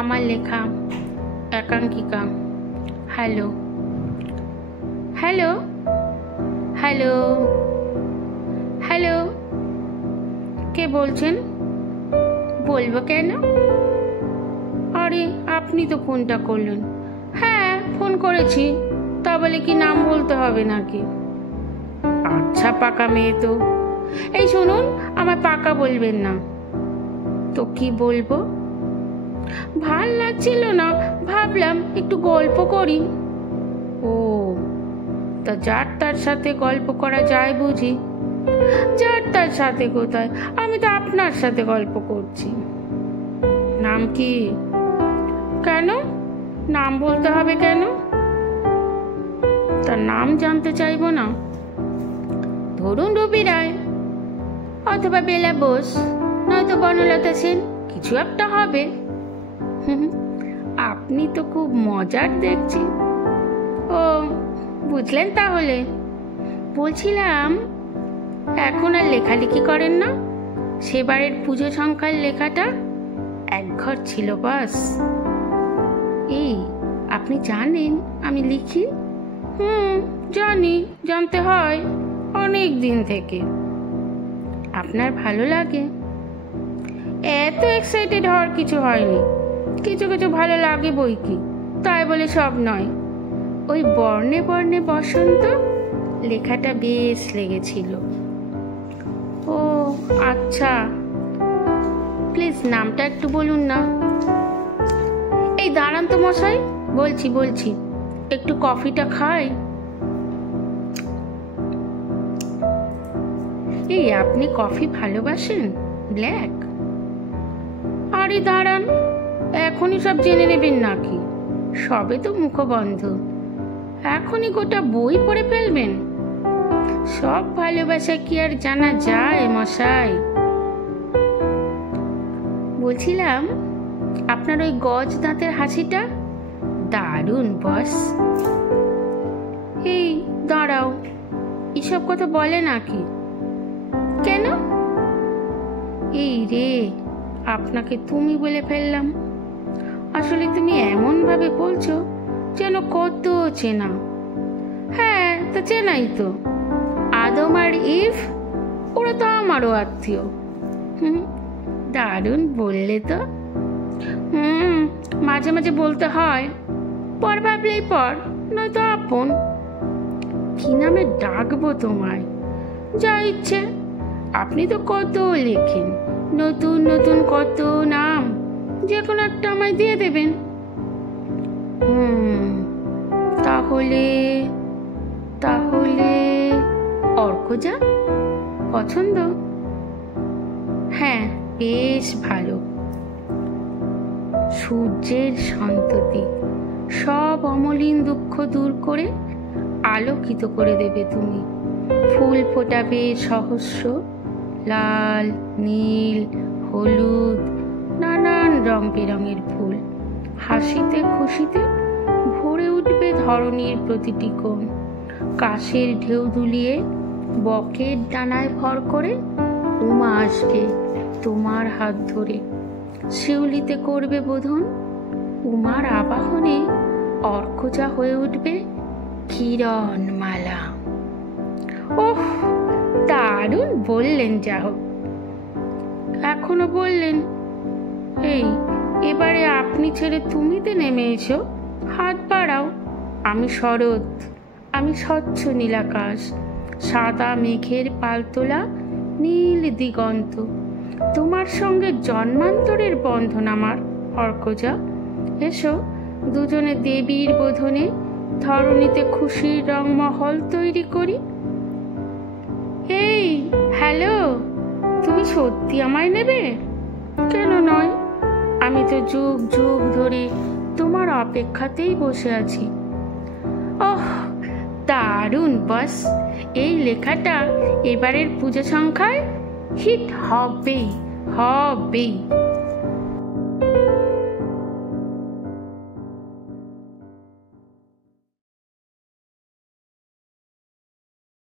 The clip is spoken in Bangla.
আমার লেখা একাঙ্কিকা। হ্যালো হ্যালো হ্যালো হ্যালো, কে বলছেন? বলবো কেন? আরে আপনি তো ফোনটা করলেন। হ্যাঁ ফোন করেছি, তা বলে কি নাম বলতে হবে নাকি? আচ্ছা পাকা মেয়ে তো। এই শুনুন, আমার পাকা বলবেন না তো। কি বলবো? ভাল লাগছিল না, ভাবলাম একটু গল্প করি। ও, তা যার তার সাথে গল্প করা যায় বুঝি? যার তার সাথে কোথায়, আমি তো আপনার সাথে গল্প করছি। নাম কি? কেন নাম বলতে হবে কেন? তার নাম জানতে চাইবো না? ধরুন রবি রায়, অথবা বেলা বোস, নয়তো বনলতা সেন, কিছু একটা হবে। আপনি তো খুব মজার দেখছি। ও বুঝলেন তাহলে। বলছিলাম, এখন আর লেখালেখি করেন না? সেবারের পুজো সংখ্যার লেখাটা এক ঘর ছিল বাস। এই আপনি জানেন আমি লিখি? জানি, জানতে হয় অনেক দিন থেকে। আপনার ভালো লাগে? এত এক্সাইটেড হওয়ার কিছু হয়নি, কিছু কিছু ভালো লাগে বই কি, তাই বলে সব নয়। ওই বর্ণে বর্ণে বসন্ত লেখাটা বেশ লেগেছিল। ও আচ্ছা, প্লিজ নামটা একটু বলুন না। এই দাঁড়ান তো মশাই, বলছি একটু কফিটা খাই। এই আপনি কফি ভালোবাসেন? ব্ল্যাক? আরে দাঁড়ান, এখনই সব জেনে নেবেন নাকি? সবে তো মুখবন্ধ, এখনই গোটা বই পড়ে ফেলবেন? সব ভালোবাসা কি আর জানা যায় মশাই? বলছিলাম, আপনার ওই গজ দাঁতের হাসিটা দারুণ বস। এই দাঁড়াও, এসব কথা বলে নাকি? কেন? এই রে, আপনাকে তুমি বলে ফেললাম। আসলে তুমি এমন ভাবে বলছো যেন কত চেনা। হ্যাঁ তা চেনাই তো। আদম আর ইভ, ওরা তো আমারও আত্মীয়। দারুণ বললে তো। মাঝে মাঝে বলতে হয়, পর ভাবলেই পর, নয়তো আপন। কি নামে ডাকবো তোমায়? যা ইচ্ছে। আপনি তো কত লেখেন, নতুন নতুন কত নাম, যে কোনো একটা আমায় দিয়ে দেবেন। তাহলে তাহলে অর্কজা পছন্দ? হ্যাঁ বেশ ভালো। সূর্যের সন্ততি সব অমলিন দুঃখ দূর করে আলোকিত করে দেবে তুমি। ফুল ফোটাবে সহস্র, লাল, নীল, হলুদ, নানান রং বেরঙের ফুল। হাসিতে খুশিতে ভরে উঠবে ধরণীর প্রতিটি কোণ। কাশের ঢেউ দুলিয়ে বকের ডানায় ভর করে উমা আসবে তোমার হাত ধরে। শিউলিতে করবে বোধন, উমার আবাহনে অর্কজা হয়ে উঠবে কিরণ মালা। ওহ দারুণ বললেন। যা হোক, এখনো বললেন। এই এবারে আপনি ছেড়ে তুমিতে নেমে এসো, হাত বাড়াও। আমি শরৎ, আমি স্বচ্ছ নীলাকাশ, সাদা মেঘের পালতোলা নীল দিগন্ত। তোমার সঙ্গে জন্মান্তরের বন্ধন আমার অর্কজা। এসো দুজনে দেবীর বোধনে ধরণীতে খুশির রংমহল তৈরি করি। এই হ্যালো, তুমি সত্যি আমায় নেবে? কেন নয়, আমি তো যুগ যুগ ধরে তোমার অপেক্ষাতেই বসে আছি। ওহ দারুণ বস, এই লেখাটা এবারের পুজো সংখ্যায় হিট হবেই।